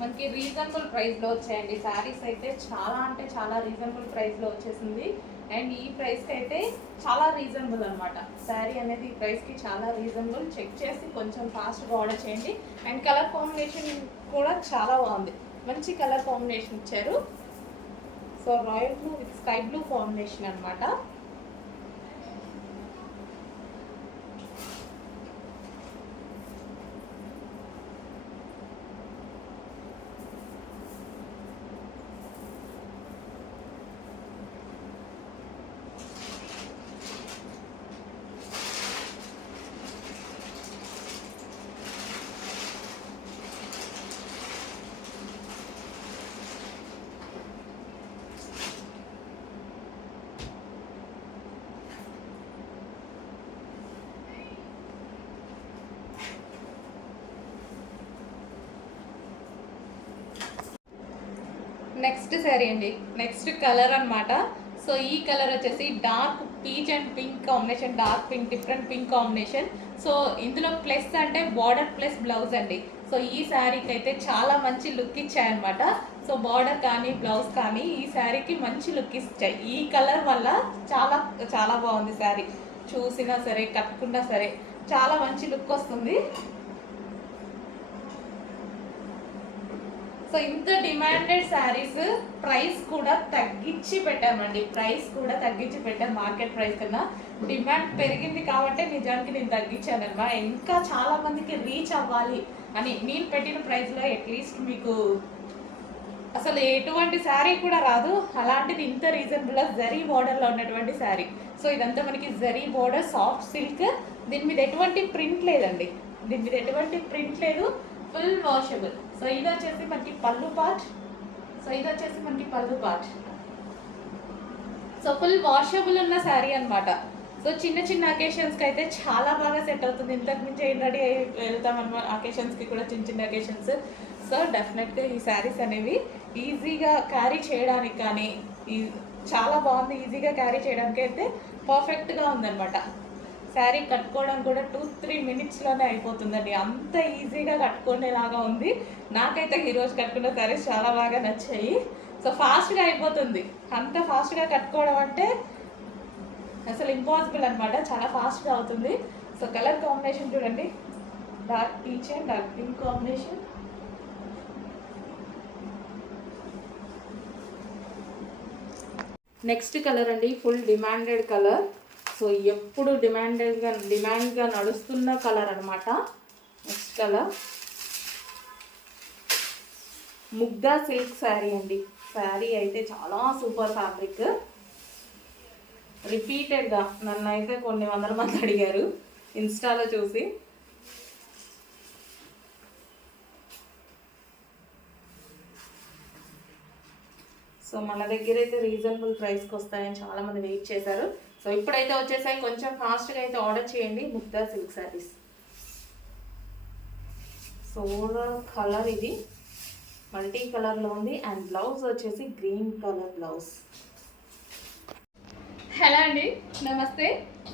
మనకి రీజనబుల్ ప్రైస్లో వచ్చాయండి శారీస్ అయితే చాలా అంటే చాలా రీజనబుల్ ప్రైస్లో వచ్చేసింది. అండ్ ఈ ప్రైస్కి అయితే చాలా రీజనబుల్ అనమాట. శారీ అనేది ఈ ప్రైస్కి చాలా రీజనబుల్. చెక్ చేసి కొంచెం ఫాస్ట్గా ఆర్డర్ చేయండి. అండ్ కలర్ కాంబినేషన్ కూడా చాలా బాగుంది, మంచి కలర్ కాంబినేషన్ ఇచ్చారు. So royal blue with sky blue combination అనమాట. నెక్స్ట్ శారీ అండి, నెక్స్ట్ కలర్ అనమాట. సో ఈ కలర్ వచ్చేసి dark peach and pink combination, dark pink, different pink combination. So ఇందులో ప్లస్ అంటే బార్డర్ ప్లస్ బ్లౌజ్ అండి. సో ఈ శారీకి అయితే చాలా మంచి లుక్ ఇచ్చాయన్నమాట. సో బార్డర్ కానీ బ్లౌజ్ కానీ ఈ శారీకి మంచి లుక్ ఇచ్చాయి. ఈ కలర్ వల్ల చాలా చాలా బాగుంది శారీ. చూసినా సరే కట్టుకున్నా సరే చాలా మంచి లుక్ వస్తుంది. సో ఇంత డిమాండెడ్ శారీస్ ప్రైస్ కూడా తగ్గించి పెట్టామండి. ప్రైస్ కూడా తగ్గించి పెట్టాం. మార్కెట్ ప్రైస్ కన్నా డిమాండ్ పెరిగింది కాబట్టి నిజానికి నేను తగ్గించాను అనమాట. ఇంకా చాలా మందికి రీచ్ అవ్వాలి అని నేను పెట్టిన ప్రైస్లో అట్లీస్ట్ మీకు అసలు ఎటువంటి శారీ కూడా రాదు. అలాంటిది ఇంత రీజనబుల్గా జరీ బోర్డర్లో ఉన్నటువంటి శారీ. సో ఇదంతా మనకి జరీ బోర్డర్, సాఫ్ట్ సిల్క్. దీని మీద ఎటువంటి ప్రింట్ లేదండి, దీని మీద ఎటువంటి ప్రింట్ లేదు, ఫుల్ వాషబుల్. సో ఇది వచ్చేసి మనకి పళ్ళు పార్ట్. సో ఫుల్ వాషబుల్ ఉన్న శారీ అనమాట. సో చిన్న చిన్న అకేషన్స్కి అయితే చాలా బాగా సెట్ అవుతుంది. ఇంతకు మించి ఏం రెడీ అయ్యి వెళ్తాం అనమాట అకేషన్స్కి కూడా, చిన్న చిన్న అకేషన్స్. సో డెఫినెట్గా ఈ శారీస్ అనేవి ఈజీగా క్యారీ చేయడానికి కానీ చాలా బాగుంది. ఈజీగా క్యారీ చేయడానికి అయితే పర్ఫెక్ట్గా ఉందన్నమాట. శారీ కట్టుకోవడం కూడా 2-3 మినిట్స్లోనే అయిపోతుందండి. అంత ఈజీగా కట్టుకునేలాగా ఉంది. నాకైతే ఈరోజు కట్టుకున్న శారీస్ చాలా బాగా నచ్చాయి. సో ఫాస్ట్గా అయిపోతుంది. అంత ఫాస్ట్గా కట్టుకోవడం అంటే అసలు ఇంపాసిబుల్ అనమాట. చాలా ఫాస్ట్గా అవుతుంది. సో కలర్ కాంబినేషన్ చూడండి, dark peach and dark pink combination. Next colour అండి, ఫుల్ డిమాండెడ్ కలర్. సో ఎప్పుడు డిమాండ్గా నడుస్తున్న కలర్ అనమాట. నెక్స్ట్ కలర్ ముగ్ధా సిల్క్ శారీ అండి. శారీ అయితే చాలా సూపర్ ఫ్యాబ్రిక్. రిపీటెడ్గా నన్ను అయితే కొన్ని వందల మంది అడిగారు ఇన్స్టాలో చూసి. సో మన దగ్గర అయితే రీజనబుల్ ప్రైస్కి వస్తాయని చాలామంది వెయిట్ చేశారు. సో ఇప్పుడైతే వచ్చేసాయి. కొంచెం ఫాస్ట్గా అయితే ఆర్డర్ చేయండి ముగ్ధా సిల్క్ శారీస్. సోలర్ కలర్ ఇది మల్టీ కలర్లో ఉంది. అండ్ బ్లౌజ్ వచ్చేసి గ్రీన్ కలర్ బ్లౌజ్. హలో అండి, నమస్తే.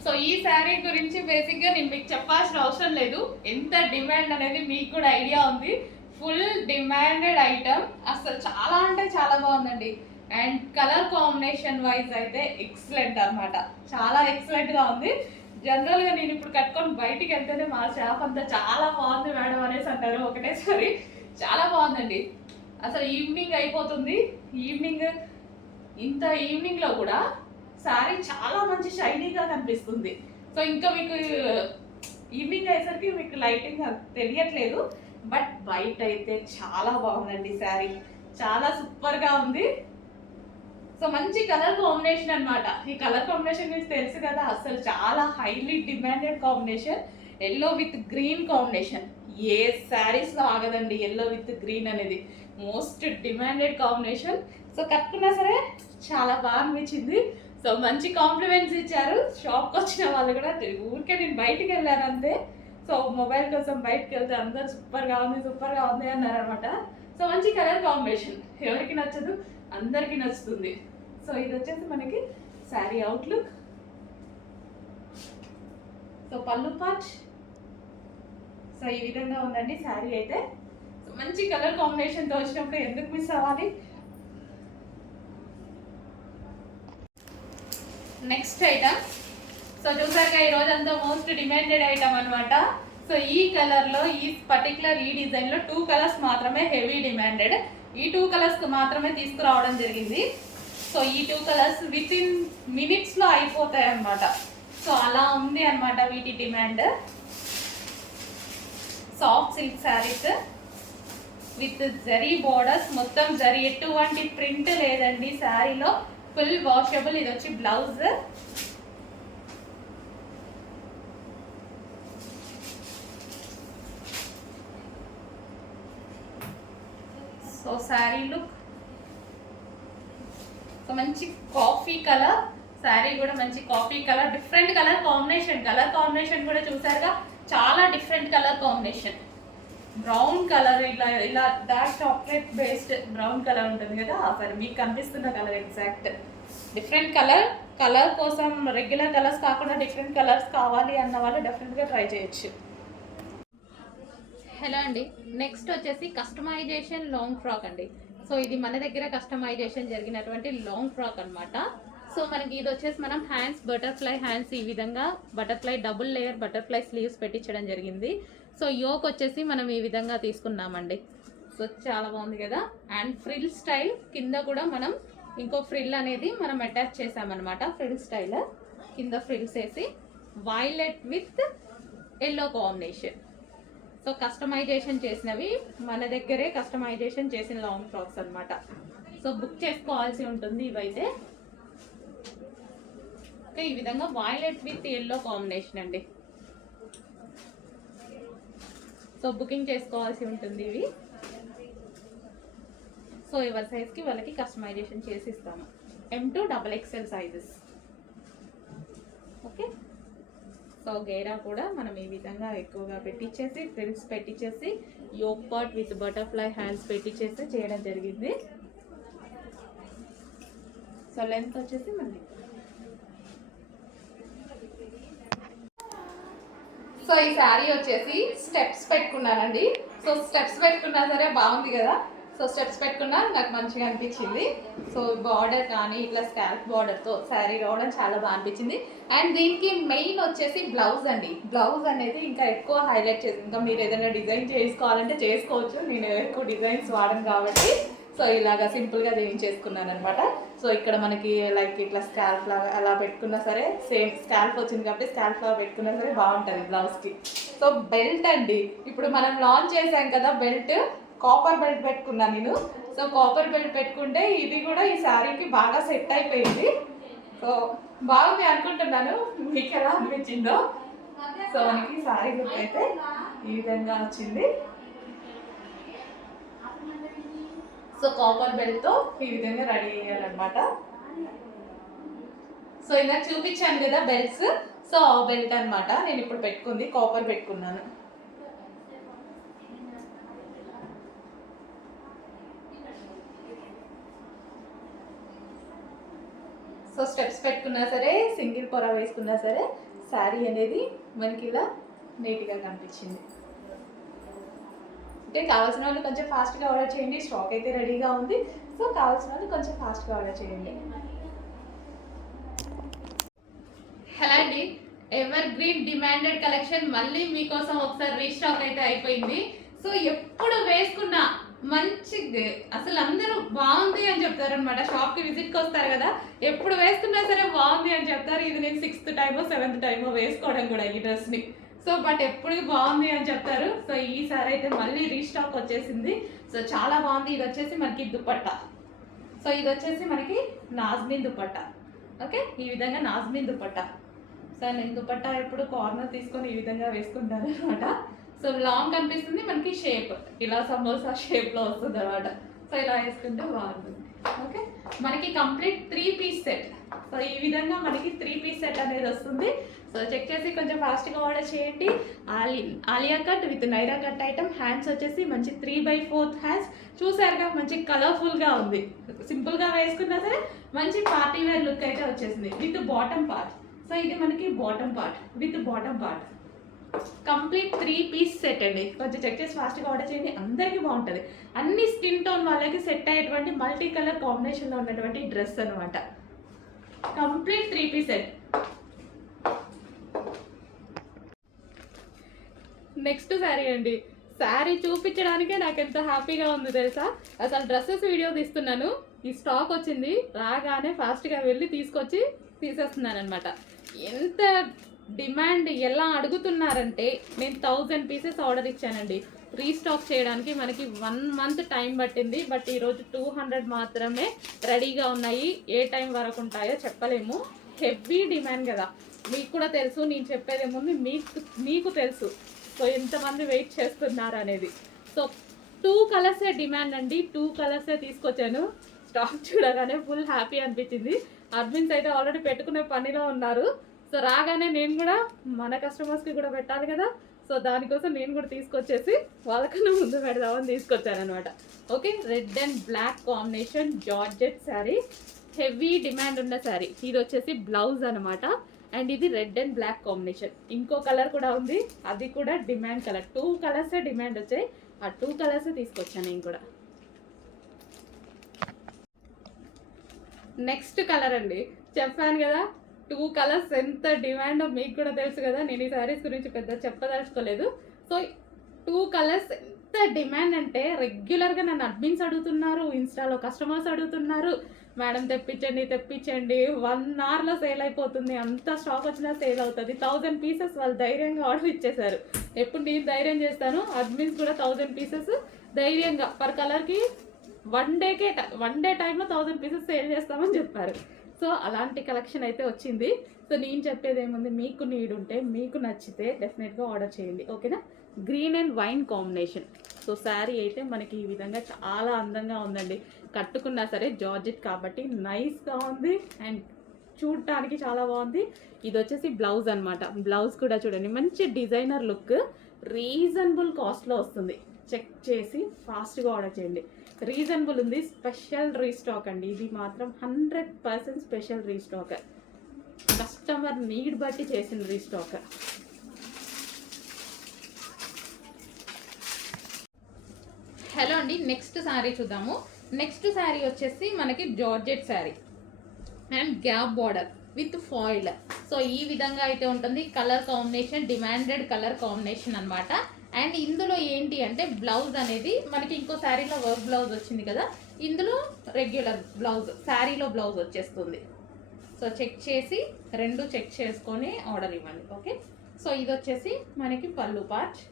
సో ఈ శారీ గురించి బేసిక్గా నేను మీకు చెప్పాల్సిన అవసరం లేదు. ఎంత డిమాండ్ అనేది మీకు కూడా ఐడియా ఉంది. Full demanded item. అసలు చాలా అంటే చాలా బాగుందండి. అండ్ కలర్ కాంబినేషన్ వైజ్ అయితే ఎక్సలెంట్ అనమాట. చాలా ఎక్సలెంట్గా ఉంది. జనరల్గా నేను ఇప్పుడు కట్టుకొని బయటికి వెళ్తేనే మా షాప్ అంతా చాలా బాగుంది మేడం అనేసి అంటారు ఒకటేసారి. చాలా బాగుందండి. అసలు ఈవినింగ్ అయిపోతుంది. ఈవినింగ్లో కూడా శారీ చాలా మంచి షైనీగా కనిపిస్తుంది. సో ఇంకా మీకు ఈవినింగ్ అయ్యేసరికి మీకు లైటింగ్ తెలియట్లేదు, బట్ బయట అయితే చాలా బాగుందండి. శారీ చాలా సూపర్గా ఉంది. సో మంచి కలర్ కాంబినేషన్ అనమాట. ఈ కలర్ కాంబినేషన్ గురించి తెలుసు కదా, అసలు చాలా highly demanded combination. Yellow with green combination ఏ శారీస్లో ఆగదండి. ఎల్లో విత్ గ్రీన్ అనేది మోస్ట్ డిమాండెడ్ కాంబినేషన్. సో కట్టుకున్నా సరే చాలా బాగా అనిపించింది. సో మంచి కాంప్లిమెంట్స్ ఇచ్చారు. షాప్కి వచ్చిన వాళ్ళు కూడా ఊరికే నేను బయటికి వెళ్ళాను అంతే. సో మొబైల్ కోసం బయటకు వెళ్తే అందరు సూపర్గా ఉంది అన్నారు అనమాట. సో మంచి కలర్ కాంబినేషన్, ఎవరికి నచ్చదు, అందరికీ నచ్చుతుంది. సో ఇది వచ్చేసి మనకి శారీ అవుట్లుక్. సో పళ్ళు పార్ట్ సో ఈ విధంగా ఉందండి శారీ అయితే. మంచి కలర్ కాంబినేషన్తో వచ్చినప్పుడు ఎందుకు మిస్ అవ్వాలి. నెక్స్ట్ ఐటమ్, సో చూసాక ఈరోజు అంతా మోస్ట్ డిమాండెడ్ ఐటమ్ అనమాట. సో ఈ కలర్లో ఈ పర్టికులర్ ఈ డిజైన్లో 2 కలర్స్ మాత్రమే హెవీ డిమాండెడ్. ఈ 2 కలర్స్ మాత్రమే తీసుకురావడం జరిగింది. సో ఈ 2 కలర్స్ విత్ ఇన్ మినిట్స్లో అయిపోతాయి అన్నమాట. సో అలా ఉంది అనమాట వీటి demand. Soft silk saris with zari borders, మొత్తం జరీ, ఎటువంటి ప్రింట్ లేదండి శారీలో, ఫుల్ వాషబుల్. ఇది వచ్చి blouse. So sari look, so మంచి కాఫీ కలర్ శారీ కూడా, మంచి coffee colour, different colour combination కూడా చూసారుగా, చాలా different colour combination. Brown colour, ఇలా dark chocolate based brown colour ఉంటుంది కదా, సరే మీకు కనిపిస్తున్న కలర్ ఎగ్జాక్ట్. డిఫరెంట్ కలర్ కోసం రెగ్యులర్ కలర్స్ కాకుండా డిఫరెంట్ కలర్స్ కావాలి అన్న వాళ్ళు డెఫినెట్గా ట్రై చేయొచ్చు. హలో అండి, నెక్స్ట్ వచ్చేసి కస్టమైజేషన్ లాంగ్ ఫ్రాక్ అండి. సో ఇది మన దగ్గర కస్టమైజేషన్ జరిగినటువంటి లాంగ్ ఫ్రాక్ అనమాట. సో మనకి ఇది వచ్చేసి మనం హ్యాండ్స్, బటర్ఫ్లై హ్యాండ్స్, ఈ విధంగా butterfly double layer butterfly sleeves పెట్టించడం జరిగింది. సో యోక్ వచ్చేసి మనం ఈ విధంగా తీసుకున్నామండి. సో చాలా బాగుంది కదా. అండ్ ఫ్రిల్ స్టైల్ కింద కూడా మనం ఇంకో ఫ్రిల్ అనేది మనం అటాచ్ చేసామన్నమాట. ఫ్రిల్ స్టైల్ కింద ఫ్రిల్స్ వేసి violet with yellow combination. So customization చేసినవి మన దగ్గరే కస్టమైజేషన్ చేసిన లాంగ్ ఫ్రాక్స్ అనమాట. సో బుక్ చేసుకోవాల్సి ఉంటుంది ఇవైతే. ఓకే, ఈ విధంగా వైలెట్ విత్ ఎల్లో కాంబినేషన్ అండి. సో బుకింగ్ చేసుకోవాల్సి ఉంటుంది ఇవి. సో ఎవరి సైజ్కి వాళ్ళకి కస్టమైజేషన్ చేసి ఇస్తాము. M2 XXL sizes. Okay, so గేరా కూడా మనం ఈ విధంగా ఎక్కువగా పెట్టించేసి, ఫ్రిల్స్ పెట్టించేసి, yoke part with butterfly hands పెట్టించేసి చేయడం జరిగింది. సో లెంత్ వచ్చేసి మనకి, సో ఈ శారీ వచ్చేసి స్టెప్స్ పెట్టుకున్నానండి. సో స్టెప్స్ పెట్టుకున్నా సరే బాగుంది కదా. సో స్టెప్స్ పెట్టుకున్నా నాకు మంచిగా అనిపించింది. సో బార్డర్ కానీ ఇట్లా స్కాల్ప్ బార్డర్తో శారీ రావడం చాలా బాగా అనిపించింది. అండ్ దీనికి మెయిన్ వచ్చేసి బ్లౌజ్ అండి. బ్లౌజ్ అనేది ఇంకా ఎక్కువ హైలైట్ చేసి, ఇంకా మీరు ఏదైనా డిజైన్ చేసుకోవాలంటే చేసుకోవచ్చు. నేను ఎక్కువ డిజైన్స్ వాడను కాబట్టి సో ఇలాగా సింపుల్గా చేయించేసుకున్నాను అనమాట. సో ఇక్కడ మనకి లైక్ ఇట్లా స్కాల్ప్ లాగా అలా పెట్టుకున్నా సరే, సేమ్ స్కాల్ప్ వచ్చింది కాబట్టి స్కాల్ప్ లాగా పెట్టుకున్నా సరే బాగుంటుంది బ్లౌజ్కి. సో బెల్ట్ అండి, ఇప్పుడు మనం లాంచ్ చేసాం కదా బెల్ట్, కాపర్ బెల్ట్ పెట్టుకున్నాను నేను. సో కాపర్ బెల్ట్ పెట్టుకుంటే ఇది కూడా ఈ శారీకి బాగా సెట్ అయిపోయింది. సో బాగుంది అనుకుంటున్నాను, మీకు ఎలా అనిపించిందో. సో మనకి శారీ లుక్ అయితే ఈ విధంగా వచ్చింది. సో కాపర్ బెల్ట్తో ఈ విధంగా రెడీ అయ్యారనమాట. సో ఇందాక చూపించాను కదా బెల్ట్స్, సో ఆ బెల్ట్ అనమాట నేను ఇప్పుడు పెట్టుకుంది, కాపర్ పెట్టుకున్నాను. సో స్టెప్స్ పెట్టుకున్నా సరే, సింగిల్ పొర వేసుకున్నా సరే శారీ అనేది మనకి ఇలా నీట్గా కనిపించింది. అంటే కావాల్సిన వాళ్ళు కొంచెం ఫాస్ట్గా ఆర్డర్ చేయండి. స్టాక్ అయితే రెడీగా ఉంది. సో కావాల్సిన వాళ్ళు కొంచెం ఫాస్ట్గా ఆర్డర్ చేయండి. హలో అండి, ఎవర్ గ్రీన్ డిమాండెడ్ కలెక్షన్ మళ్ళీ మీకోసం ఒకసారి రీస్టాక్ అయితే అయిపోయింది. సో ఎప్పుడు వేసుకున్నా మంచి, అసలు అందరూ బాగుంది అని చెప్తారు అనమాట. షాప్కి విజిట్కి వస్తారు కదా, ఎప్పుడు వేసుకున్నా సరే బాగుంది అని చెప్తారు. ఇది నేను 6th టైమో 7th టైమో వేసుకోవడం కూడా ఈ డ్రెస్ని. సో బట్ ఎప్పుడు బాగుంది అని చెప్తారు. సో ఈసారి అయితే మళ్ళీ రీస్టాక్ వచ్చేసింది. సో చాలా బాగుంది. ఇది వచ్చేసి మనకి దుపట్టా. సో ఇది వచ్చేసి మనకి నాజ్మిన్ దుపట్టా. ఓకే, ఈ విధంగా నాజ్మిన్ దుపట్టా. సో నేను దుపట్టా ఎప్పుడు కార్నర్ తీసుకొని ఈ విధంగా వేసుకుంటాను అనమాట. సో లాంగ్ కనిపిస్తుంది, మనకి షేప్ ఇలా సమోసా షేప్లో వస్తుంది అనమాట. సో ఇలా వేసుకుంటే బాగుంటుంది. ఓకే, మనకి కంప్లీట్ 3 పీస్ సెట్. సో ఈ విధంగా మనకి 3 పీస్ సెట్ అనేది వస్తుంది. సో చెక్ చేసి కొంచెం ఫాస్ట్గా ఆర్డర్ చేయండి. Alia cut with Naira cut item. Hands వచ్చేసి మంచి 3/4 హ్యాండ్స్. చూసారుగా మంచి కలర్ఫుల్గా ఉంది. సింపుల్గా వేసుకున్నా సరే మంచి పార్టీ వేర్ లుక్ అయితే వచ్చేసింది విత్ బాటమ్ పార్ట్. సో ఇది మనకి bottom part with bottom part. Complete 3 piece set అండి. కొంచెం చెక్ చేసి ఫాస్ట్గా ఆర్డర్ చేయండి, అందరికీ బాగుంటుంది. అన్ని స్కిన్ టోన్ వాళ్ళకి సెట్ అయ్యేటువంటి మల్టీ కలర్ కాంబినేషన్లో ఉన్నటువంటి డ్రెస్ అనమాట. Complete 3 piece set. Next sari అండి. శారీ చూపించడానికే నాకు ఎంత హ్యాపీగా ఉంది తెలుసా. అసలు డ్రెస్సెస్ వీడియో తీస్తున్నాను, ఈ స్టాక్ వచ్చింది, రాగానే ఫాస్ట్గా వెళ్ళి తీసుకొచ్చి తీసేస్తున్నాను అనమాట. ఎంత డిమాండ్ ఎలా అడుగుతున్నారంటే నేను 1000 పీసెస్ ఆర్డర్ ఇచ్చానండి. రీస్టాక్ చేయడానికి మనకి 1 మంత్ టైం పట్టింది. బట్ ఈరోజు 200 మాత్రమే రెడీగా ఉన్నాయి. ఏ టైం వరకు ఉంటాయో చెప్పలేము. హెవీ డిమాండ్ కదా, మీకు కూడా తెలుసు, నేను చెప్పేదేముంది మీకు తెలుసు. సో ఎంతమంది వెయిట్ చేస్తున్నారు అనేది. సో 2 కలర్సే డిమాండ్ అండి, 2 కలర్సే తీసుకొచ్చాను. స్టాక్ చూడగానే ఫుల్ హ్యాపీ అనిపించింది. అడ్మిన్స్ అయితే ఆల్రెడీ పెట్టుకునే పనిలో ఉన్నారు. సో రాగానే నేను కూడా మన కస్టమర్స్కి కూడా పెట్టాలి కదా, సో దానికోసం నేను కూడా తీసుకొచ్చేసి వాళ్ళకన్నా ముందు పెడదామని తీసుకొచ్చాను అనమాట. Okay, red and black combination georgette sari, heavy demand ఉన్న శారీ. ఇది వచ్చేసి బ్లౌజ్ అనమాట. అండ్ ఇది రెడ్ అండ్ బ్లాక్ కాంబినేషన్. ఇంకో కలర్ కూడా ఉంది, అది కూడా డిమాండ్ కలర్. 2 కలర్సే డిమాండ్ వచ్చాయి, ఆ 2 కలర్సే తీసుకొచ్చాను నేను కూడా. నెక్స్ట్ కలర్ అండి, చెప్పాను కదా 2 కలర్స్ ఎంత డిమాండో మీకు కూడా తెలుసు కదా. నేను ఈ శారీస్ గురించి పెద్ద చెప్పదలుచుకోలేదు. సో 2 కలర్స్ ఎంత డిమాండ్ అంటే రెగ్యులర్గా నన్ను అడ్మిన్స్ అడుగుతున్నారు, ఇన్స్టాలో కస్టమర్స్ అడుగుతున్నారు, మేడం తెప్పించండి 1 అవర్లో సేల్ అయిపోతుంది, అంత స్టాక్ వచ్చినా సేల్ అవుతుంది. 1000 పీసెస్ వాళ్ళు ధైర్యంగా ఆర్డర్ ఇచ్చేశారు. ఎప్పుడు నేను ధైర్యం చేస్తాను, అడ్మిన్స్ కూడా 1000 పీసెస్ ధైర్యంగా పర్ కలర్కి 1 డే టైంలో 1000 పీసెస్ సేల్ చేస్తామని చెప్పారు. సో అలాంటి కలెక్షన్ అయితే వచ్చింది. సో నేను చెప్పేది ఏముంది, మీకు నీడ్ ఉంటే, మీకు నచ్చితే డెఫినెట్గా ఆర్డర్ చేయండి, ఓకేనా. Green and wine combination. So sari అయితే మనకి ఈ విధంగా చాలా అందంగా ఉందండి. కట్టుకున్నా సరే జార్జెట్ కాబట్టి నైస్గా ఉంది అండ్ చూడటానికి చాలా బాగుంది. ఇది వచ్చేసి బ్లౌజ్ అనమాట. బ్లౌజ్ కూడా చూడండి, మంచి డిజైనర్ లుక్, రీజనబుల్ కాస్ట్లో వస్తుంది. చెక్ చేసి ఫాస్ట్గా ఆర్డర్ చేయండి. రీజనబుల్ ఉంది, స్పెషల్ రీస్టాక్ అండి. ఇది మాత్రం 100% స్పెషల్ రీస్టాక్, కస్టమర్ నీడ్ బట్టి చేసిన రీస్టాక్. హలో అండి, నెక్స్ట్ శారీ చూద్దాము. నెక్స్ట్ శారీ వచ్చేసి మనకి georgette sari and gap border with foil. So ఈ విధంగా అయితే ఉంటుంది. Colour combination demanded colour combination అనమాట. అండ్ ఇందులో ఏంటి అంటే బ్లౌజ్ అనేది మనకి ఇంకో శారీలో వర్క్ బ్లౌజ్ వచ్చింది కదా, ఇందులో రెగ్యులర్ బ్లౌజ్, శారీలో బ్లౌజ్ వచ్చేస్తుంది. సో చెక్ చేసి 2 చెక్ చేసుకొని ఆర్డర్ ఇవ్వండి, ఓకే. సో ఇది వచ్చేసి మనకి పళ్ళు part,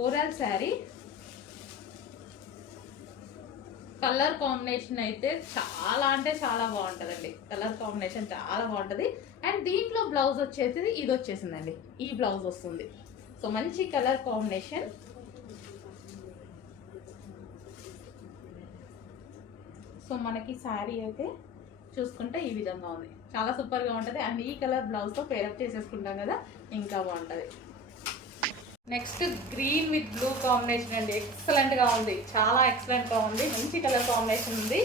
overall sari. Colour combination అయితే చాలా అంటే చాలా బాగుంటుందండి. కలర్ కాంబినేషన్ చాలా బాగుంటుంది. అండ్ దీంట్లో బ్లౌజ్ వచ్చేసి ఇది వచ్చేసిందండి, ఈ బ్లౌజ్ వస్తుంది. సో మంచి కలర్ కాంబినేషన్. సో మనకి శారీ అయితే చూసుకుంటే ఈ విధంగా ఉంది, చాలా సూపర్గా ఉంటుంది. అండ్ ఈ కలర్ బ్లౌజ్తో పేరప్ చేసేసుకుంటాం కదా, ఇంకా బాగుంటుంది. Next green with blue combination అండి, ఎక్సలెంట్గా ఉంది, చాలా ఎక్సలెంట్గా ఉంది. మంచి కలర్ కాంబినేషన్ ఉంది.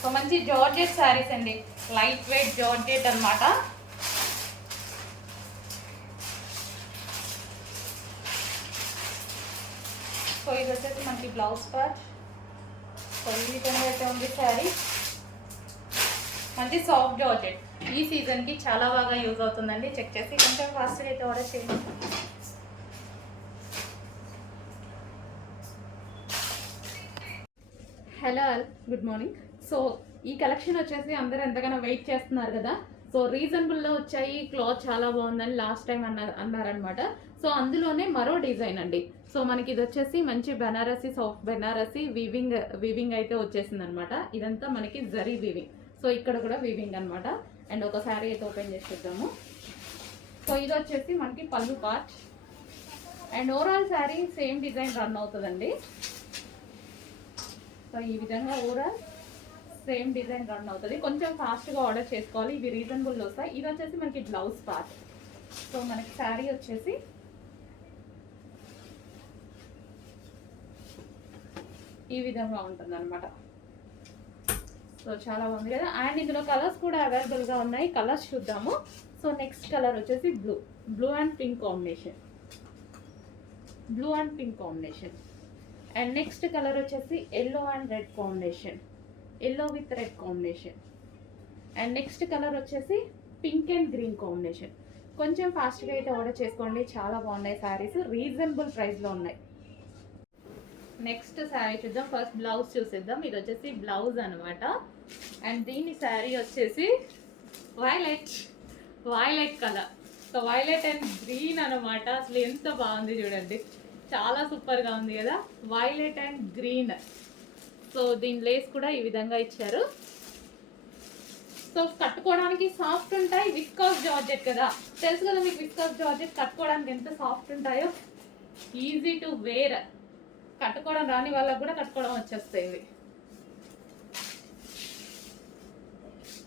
సో మంచి జార్జెట్ శారీస్ అండి, లైట్ వెయిట్ జార్జెట్ అనమాట. సో ఇది వచ్చేసి మనకి బ్లౌజ్ పార్ట్. సో ఈ విధంగా అయితే ఉంది శారీ. మంచి సాఫ్ట్ జార్జెట్, ఈ సీజన్కి చాలా బాగా యూజ్ అవుతుందండి. చెక్ చేసి కొంచెం ఫాస్ట్గా అయితే ఆర్డర్ చేయండి. Hello, good morning. సో ఈ కలెక్షన్ వచ్చేసి అందరూ ఎంతగానో వెయిట్ చేస్తున్నారు కదా. సో రీజనబుల్లో వచ్చాయి, క్లాత్ చాలా బాగుందని లాస్ట్ టైం అన్నారనమాట. సో అందులోనే మరో డిజైన్ అండి. సో మనకి ఇది వచ్చేసి మంచి బెనారసీ, సాఫ్ట్ బెనారసీ వీవింగ్ అయితే వచ్చేసింది అనమాట. ఇదంతా మనకి జరీ వీవింగ్. సో ఇక్కడ కూడా వీవింగ్ అనమాట. అండ్ ఒక శారీ అయితే ఓపెన్ చేసి చూద్దాము. సో ఇది వచ్చేసి మనకి పళ్ళు part. And overall sari same design run అవుతుందండి. సో ఈ విధంగా ఓవరాల్ సేమ్ డిజైన్ రన్ అవుతుంది. కొంచెం ఫాస్ట్గా ఆర్డర్ చేసుకోవాలి, ఇవి రీజనబుల్ వస్తాయి. ఇది వచ్చేసి మనకి బ్లౌజ్ పార్ట్. సో మనకి శారీ వచ్చేసి ఈ విధంగా ఉంటుంది అనమాట. సో చాలా బాగుంది కదా. అండ్ ఇందులో కలర్స్ కూడా అవైలబుల్గా ఉన్నాయి. కలర్స్ చూద్దాము. సో నెక్స్ట్ కలర్ వచ్చేసి blue and pink combination. Blue and pink combination. And next colour వచ్చేసి yellow and red combination. Yellow with red combination. And next colour వచ్చేసి పింక్ అండ్ గ్రీన్ కాంబినేషన్. కొంచెం ఫాస్ట్గా అయితే ఆర్డర్ చేసుకోండి, చాలా బాగున్నాయి శారీస్, రీజనబుల్ ప్రైస్లో ఉన్నాయి. నెక్స్ట్ శారీ చూద్దాం. ఫస్ట్ బ్లౌజ్ చూసేద్దాం. ఇది వచ్చేసి బ్లౌజ్ అనమాట. అండ్ దీని శారీ వచ్చేసి violet colour. So violet and green అనమాట. అసలు ఎంత బాగుంది చూడండి, చాలా సూపర్గా ఉంది కదా, వైలెట్ అండ్ గ్రీన్. సో దీని లేస్ కూడా ఈ విధంగా ఇచ్చారు. సో కట్టుకోవడానికి సాఫ్ట్ ఉంటాయి, విస్కాస్ జార్జెట్ కదా, తెలుసు కదా మీకు విస్కాస్ జార్జెట్ కట్టుకోవడానికి ఎంత సాఫ్ట్ ఉంటాయో. ఈజీ టు వేర్, కట్టుకోవడం రాని వాళ్ళకు కూడా కట్టుకోవడం వచ్చేస్తాయి ఇవి,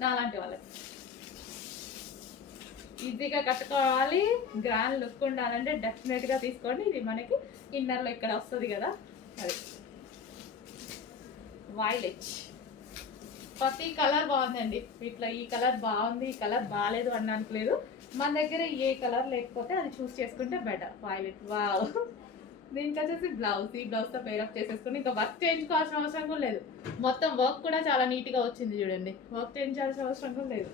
నాలాంటి వాళ్ళకి ఈజీగా కట్టుకోవాలి. గ్రాండ్ లుక్ ఉండాలంటే డెఫినెట్గా తీసుకోండి. ఇది మనకి ఇన్నర్లో ఇక్కడ వస్తుంది కదా, అది వైలెట్. ప్రతి కలర్ బాగుందండి ఇట్లా. ఈ కలర్ బాగుంది, ఈ కలర్ బాగాలేదు అనడానికి లేదు. మన దగ్గర ఏ కలర్ లేకపోతే అది చూస్ చేసుకుంటే బెటర్. Violet wow. దీనికి వచ్చేసి బ్లౌజ్, ఈ బ్లౌజ్తో పేరప్ చేసేసుకుని ఇంకా వర్క్ చేయించుకోవాల్సిన అవసరం కూడా లేదు. మొత్తం వర్క్ కూడా చాలా నీట్గా వచ్చింది చూడండి, వర్క్ చేయించాల్సిన అవసరం కూడా లేదు.